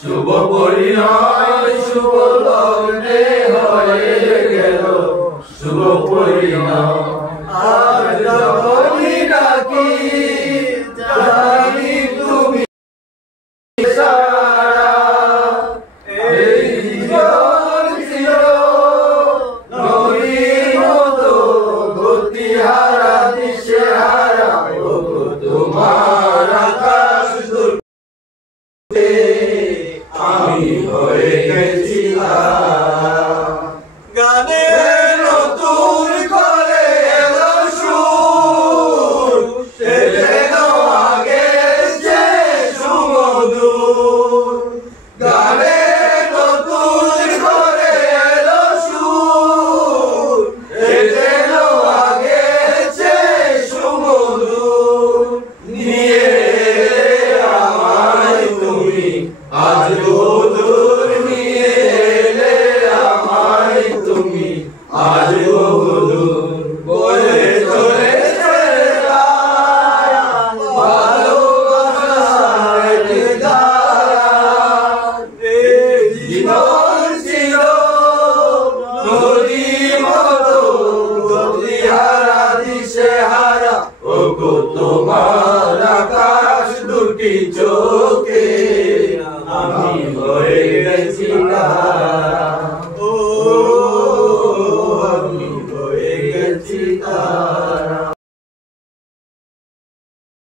শুভ পরিণয় শুভ লগ্নে হয়ে গেল শুভ পরিণয় আজ যখনই ডাকি জানি তুমি সারা এই জীবন ছিল নদীর মতো গতিহারা দিশেহারা ওগো তোমার আকাশ দুর্গে আমি হয়ে গেছিলাম গানে নতুন করে এলো সুর সে যেন আগের যে সুমধুর গানে নতুন করে এলো সুর সে যেন আগের যে সুমধুর নিয়ে আমায় তুমি আজ বহুদূর নিয়ে এলে আমায় তুমি আজ বহুদূর বলে চলেছে ভালোবাসার ধারা এই জীবন ছিল নদীর মতো গতিহারা দিশেহারা ওগো তোমার আকাশ দুটি চোখে আমি হয়ে গেছিলাম।